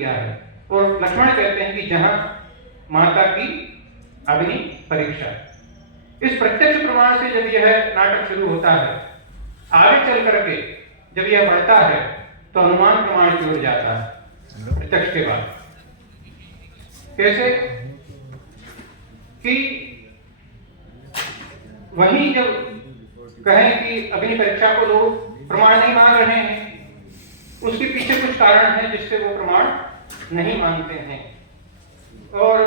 किया है। और लक्ष्मण कहते हैं कि जहां माता की अग्नि परीक्षा। इस प्रत्यक्ष प्रमाण से जब यह नाटक शुरू होता है, आगे चल करके जब यह बढ़ता है तो अनुमान प्रमाण की ओर जाता है प्रत्यक्ष के बाद। कैसे कि वहीं जब कहें कि अग्नि परीक्षा को लोग प्रमाण नहीं मान रहे हैं, उसके पीछे कुछ कारण है जिससे वो प्रमाण नहीं मानते हैं। और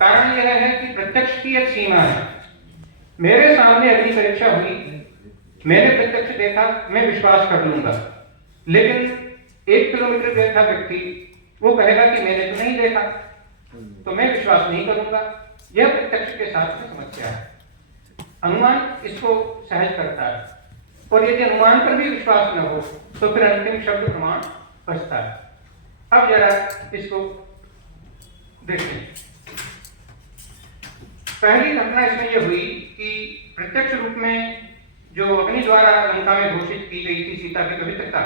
कारण यह है कि प्रत्यक्ष की एक सीमा है। मेरे सामने अग्नि परीक्षा हुई, मैंने प्रत्यक्ष देखा, मैं विश्वास कर लूंगा। लेकिन 1 किलोमीटर बैठा व्यक्ति वो कहेगा कि मैंने तो नहीं देखा, तो मैं विश्वास नहीं करूंगा। यह प्रत्यक्ष के साथ में समस्या है। अनुमान इसको सहज करता है, और यदि अनुमान पर भी विश्वास न हो तो फिर अंतिम शब्द प्रमाण बचता है। अब जरा इसको देखें। पहली घटना इसमें यह हुई कि प्रत्यक्ष रूप में जो अग्नि द्वारा लंका में घोषित की गई थी सीता की पवित्रता,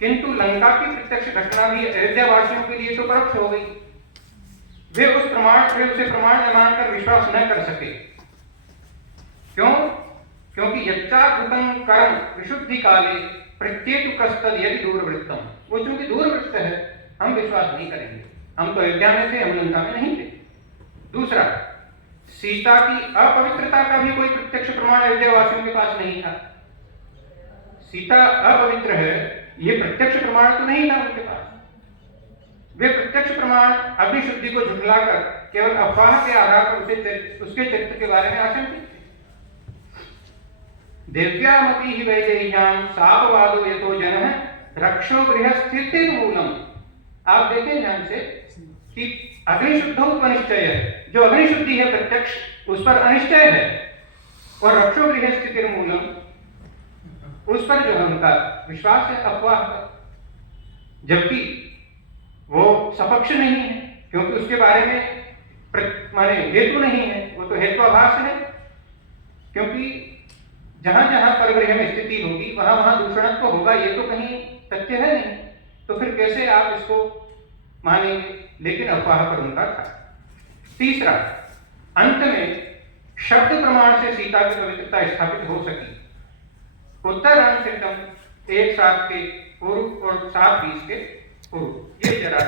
किंतु लंका की प्रत्यक्ष घटना भी अयोध्या वासियों के लिए तो परोक्ष हो गई। वे उसे प्रमाण न मानकर विश्वास न कर सके। क्यों? क्योंकि यच्चाभूतं कर्म विशुद्धि काले प्रत्येतुकस्तद यदि दूरवृत्तम। वो चूंकि दूरवृत्त है, हम विश्वास नहीं करेंगे। हम तो अयोध्या में थे, हम लंका में नहीं थे। दूसरा, सीता की अपवित्रता का भी कोई प्रत्यक्ष प्रमाण अयोध्या वासियों के पास नहीं था। सीता अपवित्र है, ये प्रत्यक्ष प्रमाण तो नहीं था उनके पास। वे प्रत्यक्ष प्रमाण अग्निशुद्धि को झुठलाकर केवल अफवाह के आधार पर उसके चरित्र के बारे में आशंकित थे। दिव्यामती ही वैदेह्याम सापवादो यतो जनः रक्षो गृहस्थिति मूलम। आप देखें ध्यान से कि अग्निशुद्धोपनिश्चय है, जो अग्निशुद्धि है प्रत्यक्ष, उस पर अनिश्चय है, और रक्षो गृहस्थिति मूलम, उस पर जो है उनका विश्वास है अफवाह पर। जबकि वो सपक्ष नहीं है, क्योंकि उसके बारे में माने हेतु नहीं है, वो तो हेत्वाभास है। क्योंकि जहां जहां परगृह में स्थिति होगी वहां वहां दूषणत्व होगा, ये तो कहीं तथ्य है नहीं। तो फिर कैसे आप इसको मानेंगे? लेकिन अफवाह पर उनका था। तीसरा, अंत में शब्द प्रमाण से सीता की पवित्रता स्थापित हो सकी। उत्तरांशिकम 1:7 के पूर्व और 7:20 के पूर्व। ये जरा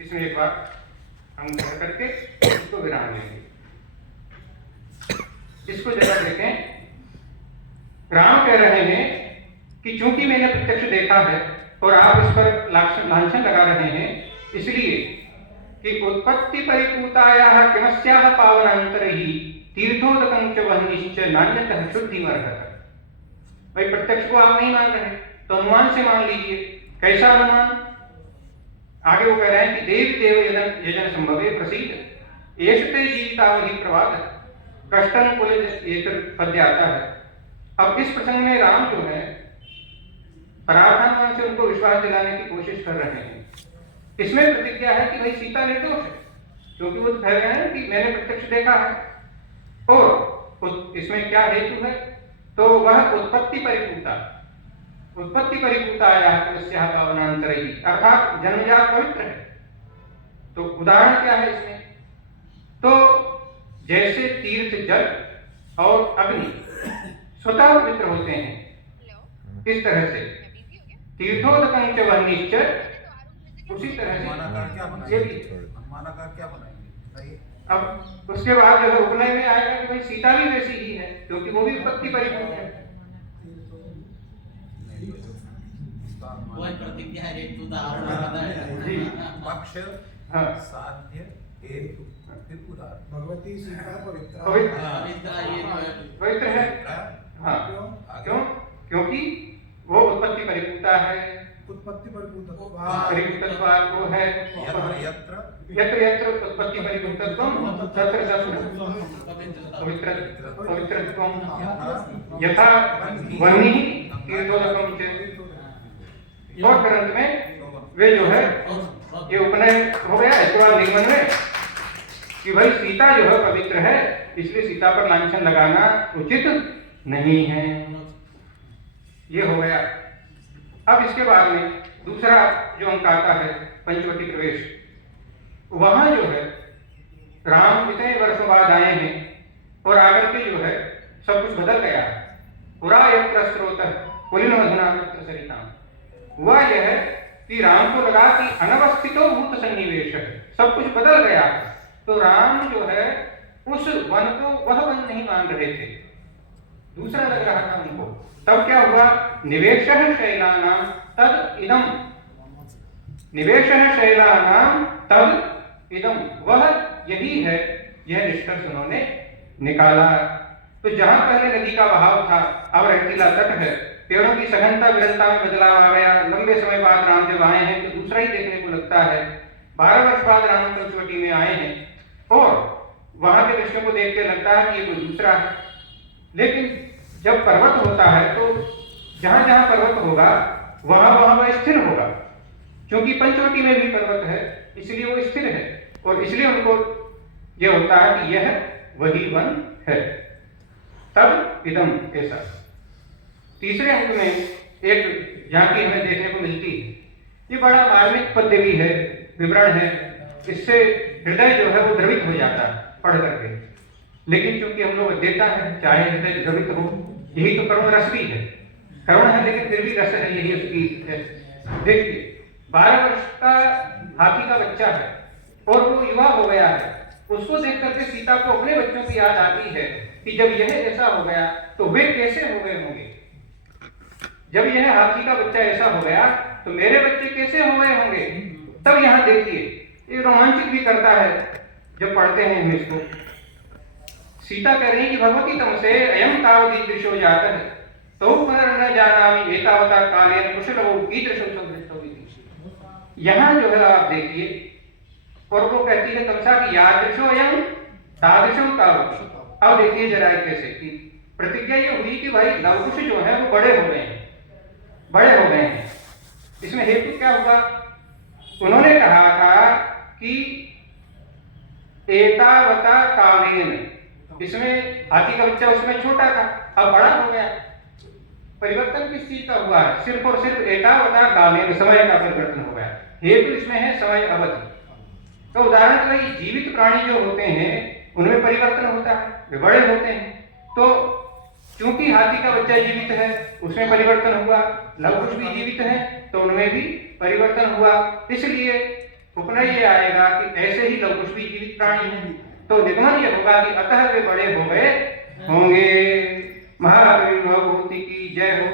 इसमें एक बार हम करके इसको विराम लेंगे। इसको जरा देखें। राम कह रहे हैं कि चूंकि मैंने प्रत्यक्ष देखा है और आप इस पर लांछन लगा रहे हैं, इसलिए कि उत्पत्ति परिपूतायाः किमस्याः पावनांतरहि तीर्थोदकं च वह्निश्च नान्यतः शुद्धिमर्हति। भाई प्रत्यक्ष को आप नहीं मान रहे तो अनुमान से मान लीजिए। कैसा अनुमान? आगे वो कह रहे हैं कि देव देव यजन संभवे प्रसीद एषते जीवितावधि प्रवाद कष्टं कुलित एक पद्य आता है। अब इस प्रसंग में राम जो है परार्थानुमान से उनको विश्वास दिलाने की कोशिश कर रहे हैं। इसमें प्रतिज्ञा है कि भाई सीता निर्दोष है, क्योंकि वो कह रहे हैं कि मैंने प्रत्यक्ष देखा है। और इसमें क्या हेतु है? तो वह उत्पत्ति परिपूतायाः तस्याः पावनांतरहि, अर्थात जन्मजात पवित्र है। तो उदाहरण क्या है इसमें? तो जैसे तीर्थ जल और अग्नि स्वतः पवित्र होते हैं, इस तरह से तीर्थोदकं च वह्निश्च, उसी तरह से ये भी। अब उसके बाद जो है उपनय में आएगा कि भाई सीता भी वैसी ही है, क्योंकि वो भी उत्पत्ति परिपूर्ण है। प्रतिज्ञा है, एक उदाहरण जी, पक्ष हाँ, साध्य हेतु उदाहरण। भगवती सीता पवित्र पवित्र है। हाँ, क्यों? क्योंकि वो उत्पत्ति परिपूर्णता है। उत्पत्ति परिपूर्णत्वात् वो है यत्र यत्र उत्पत्ति परिपूर्णत्वं तत्र तत्र पवित्रत्वं यथा वह्निः तीर्थोदकं च। और फिर अंत में वे जो है ये उपनय हो गया। इसके बाद निगमन में कि भाई सीता जो है पवित्र है, इसलिए सीता पर लांछन लगाना उचित नहीं है। ये हो गया। अब इसके बाद में दूसरा जो अंक आता है पंचवटी प्रवेश, वहां जो है राम इतने वर्षों बाद आए हैं और आकर के जो है सब कुछ बदल गया। पुरा यत्र स्रोतः पुलिनो अधुना यत्र सरिताम्। हुआ यह है कि राम को लगा कि अनवस्थितो भूत सन्निवेश है, सब कुछ बदल गया। तो राम जो है उस वन को वह वन नहीं मान रहे थे, दूसरा लग रहा था उनको। तब क्या हुआ, निवेशः शैलानां तद इदम, निवेशः शैलानां तद इदम, वह यही है, यह निष्कर्ष उन्होंने निकाला। तो जहां पहले नदी का बहाव था अब रेतीला तट है, पेड़ों की सघनता विरलता में बदलाव आ गया। लंबे समय बाद राम जब आए हैं तो दूसरा ही देखने को लगता है। 12 वर्ष बाद राम पंचवटी में आए हैं और वहां के दृश्यों को देख के लगता है कि ये कोई दूसरा है। लेकिन जब पर्वत होता है तो जहां जहां पर्वत होगा वहां वहां वह स्थिर होगा, क्योंकि पंचवटी में भी पर्वत है इसलिए वो स्थिर है, और इसलिए उनको यह होता है कि यह वही वन है। तब इदम ऐसा। तीसरे अंक में एक झांकी हमें देखने को मिलती है, ये बड़ा मार्मिक पद्य भी है, विवरण है, इससे हृदय जो है वो द्रवित हो जाता है पढ़ करके। लेकिन चूंकि हम लोग देता है चाहे हृदय द्रवित हो, यही तो करुण रस भी है, करुण है लेकिन फिर भी रस है, यही उसकी है। देखिए 12 वर्ष का हाथी का बच्चा है और वो युवा हो गया है, उसको देख करके सीता को अपने बच्चों की याद आती है कि जब यह ऐसा हो गया तो वे कैसे हो गए होंगे, जब यह हाथी का बच्चा ऐसा हो गया तो मेरे बच्चे कैसे हो गए होंगे। तब यहाँ देखिए ये रोमांचित भी करता है जब पढ़ते हैं हम इसको। सीता कह रही कि भगवती तमसे अयम तावदीदृशो जातः तो पुनर्न जानामि एतावता कालेन कुशलवो कीदृशं सदृष्टो इति। यहाँ जो है आप देखिए, और वो कहती है तमसा की यादृशो अयम तादृशं तावत्। अब देखिए जरा कैसे कि प्रतिज्ञा ये हुई कि भाई लवकुश जो है वो बड़े हो गए हैं, बड़े हो गए हैं। इसमें हेतु क्या हुआ, उन्होंने कहा था कि एतावता कालेन, इसमें हाथी का बच्चा उसमें छोटा था अब बड़ा हो गया। परिवर्तन किस चीज का हुआ है, सिर्फ और सिर्फ एतावता कालेन, समय का परिवर्तन हो गया। हेतु इसमें है समय अवधि। तो उदाहरण के लिए जीवित प्राणी जो होते हैं उनमें परिवर्तन होता है, वे बड़े होते हैं। तो चूंकि हाथी का बच्चा जीवित है उसमें परिवर्तन हुआ, लवकुश भी जीवित है तो उनमें भी परिवर्तन हुआ, इसलिए उपनय ये आएगा कि ऐसे ही लवकुश भी जीवित प्राणी हैं। तो निगमन ये होगा कि अतः वे बड़े हो गए होंगे। महाकवि भगवती की जय हो।